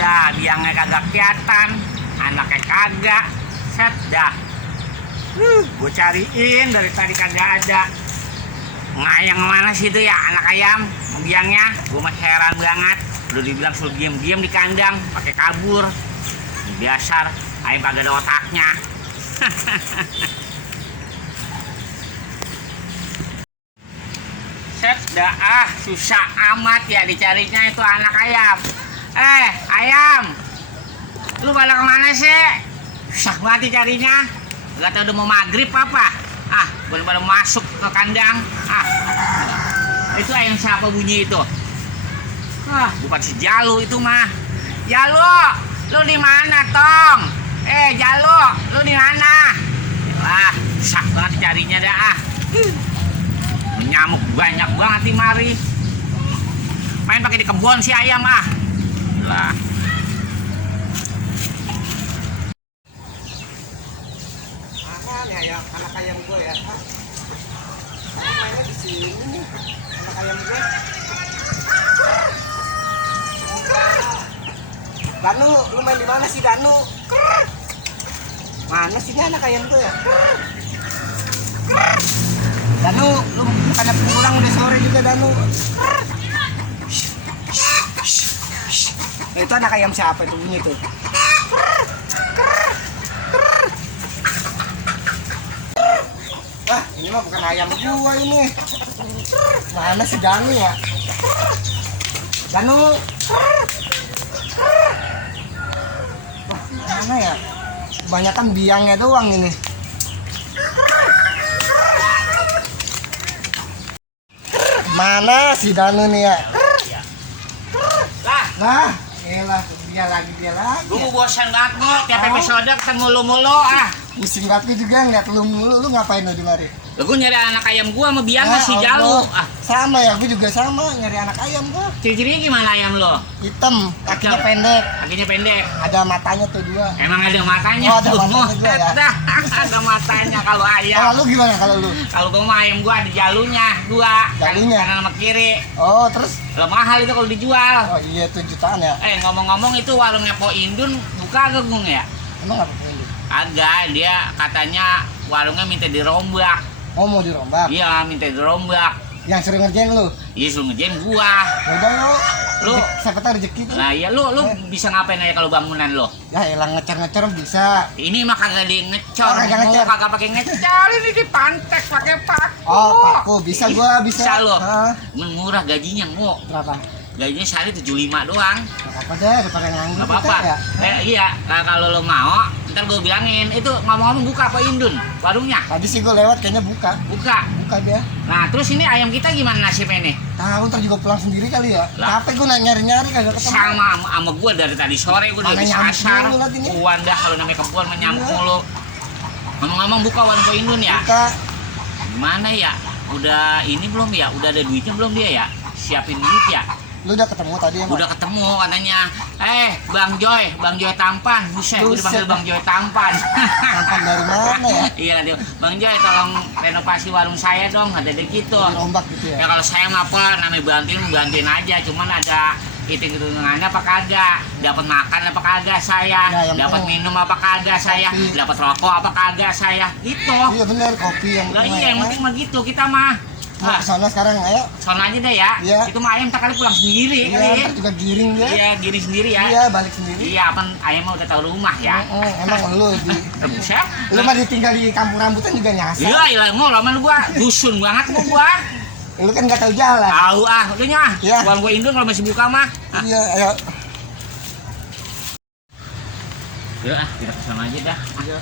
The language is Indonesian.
dah, biangnya kagak kelihatan, anaknya kagak. Set dah. Gue cariin dari tadi kagak ada. Ngayang mana sih itu ya anak ayam biangnya? Gue mah heran banget. Udah dibilang suruh diam-diam di kandang, pakai kabur. Biasar, ayam kagak ada otaknya. Set dah, susah amat ya dicarinya itu anak ayam. Ayam, lu pada kemana sih? Susah banget dicarinya. Gak tau udah mau maghrib apa? Belum pada masuk ke kandang. Itu ayam siapa bunyi itu? Bukan si Jalu itu mah. Jalu, lu di mana, Tong? Jalu, lu di mana? Susah banget carinya dah. Nyamuk banyak banget di mari. Main pakai di kebun si ayam lah. Mana nih ayam, anak ayam gue ya? Mainnya di sini nih, anak ayam gue. Danu, lu main di mana sih Danu? Mana sih ini anak ayam gue ya? Danu, lu bukannya pulang udah sore juga Danu. Itu anak ayam siapa itu bunyi tuh? Wah, ini mah bukan ayam gua ini. Mana si Danu ya? Danu. Wah, mana ya? Kebanyakan biangnya doang ini. Mana si Danu nih ya? Lah, elah dia lagi. Gue bosan banget Bu, tiap episode ketemu lu mulu Pusing banget gue juga ngeliat lu mulu. Lu ngapain lu di mari? Gue nyari anak ayam gua sama biangnya si Jalu. Sama ya, gue juga sama nyari anak ayam gua. Ciri-cirinya gimana ayam lo? Hitam, kakinya pendek. Kakinya pendek. Ada matanya tuh 2. Emang ada matanya? Ada matanya juga ya. Ada matanya kalau ayam. Kalau lu gimana kalau lu? Kalau gua mah ayam gua ada jalunya 2. Jalunya? Kanan sama kiri. Oh, terus? Lo mahal itu kalau dijual. Oh iya, tuh jutaan ya. Ngomong-ngomong itu warungnya Po Indun buka agak Gung ya? Emang apa ini? Agak, dia katanya warungnya minta dirombak. Oh, mau dirombak? Iya, minta dirombak. Yang sering ngerjain lu? Iya, suruh ngerjain gua. Udah Lu siapa tahu rezeki tuh. Nah iya lu bisa ngapain aja kalau bangunan lo? Ya elang ngecer bisa. Ini mah kagak di ngecor, kagak ngecer. kagak pakai ngecor, ini dipantek pakai paku. Oh, paku bisa gua bisa. Bisa lo. Hah? Murah gajinya, Ngo. Berapa? Gajinya sehari 75 doang. Gak apa-apa deh, daripada nganggur. Gak apa-apa. Ya. Iya, nah, kalau lo mau, ntar gue bilangin. Itu ngomong-ngomong buka apa Indun warungnya? Tadi sih gue lewat kayaknya buka. Buka. Buka dia. Nah, terus ini ayam kita gimana nasibnya nih? Tahu ntar juga pulang sendiri kali ya. Lah. Capek gue nyari-nyari kagak ketemu. Sama gue dari tadi sore gue udah Mana di nyamuk sasar. mulu lagi nih. Dah kalau namanya kebun menyambung Iya. mulu. Ngomong-ngomong buka warung Po Indun ya? Buka. Gimana ya? Udah ini belum ya? Udah ada duitnya belum dia ya? Siapin duit ya? Lu udah ketemu tadi emang? Udah ketemu katanya. Bang Joy Tampan. Buset, gue dipanggil Bang Joy Tampan. Tampan dari mana ya? Iya, dia, Bang Joy tolong renovasi warung saya dong, ada gitu. Dirombak gitu ya? Ya kalau saya mah apa namanya bantuin aja, cuman ada hitung-hitungannya apa kagak, dapat makan apa kagak saya, Ya, yang dapat penting minum apa kagak saya, kopi. dapat rokok apa kagak saya, gitu. Iya bener, kopi yang Lah penting iya, yang ya. penting mah gitu kita mah. Mau kesana sekarang, ayo. Sono aja deh ya. Iya. Itu mah ayam tak kali pulang sendiri Iya, kali. ntar juga giring dia. Iya, giring sendiri ya. Iya, balik sendiri. Iya, apa ayam mah udah tahu rumah ya. Emang lu Buset. lu mah ditinggal di kampung rambutan juga nyasar. Iya, ilah mau lama lu gua dusun banget gua. Lu kan nggak tahu jalan. Tahu udah nyah. Iya. Warung gua Indun kalau masih buka mah. Iya, ayo. Ya, kita kesana aja dah. Iya.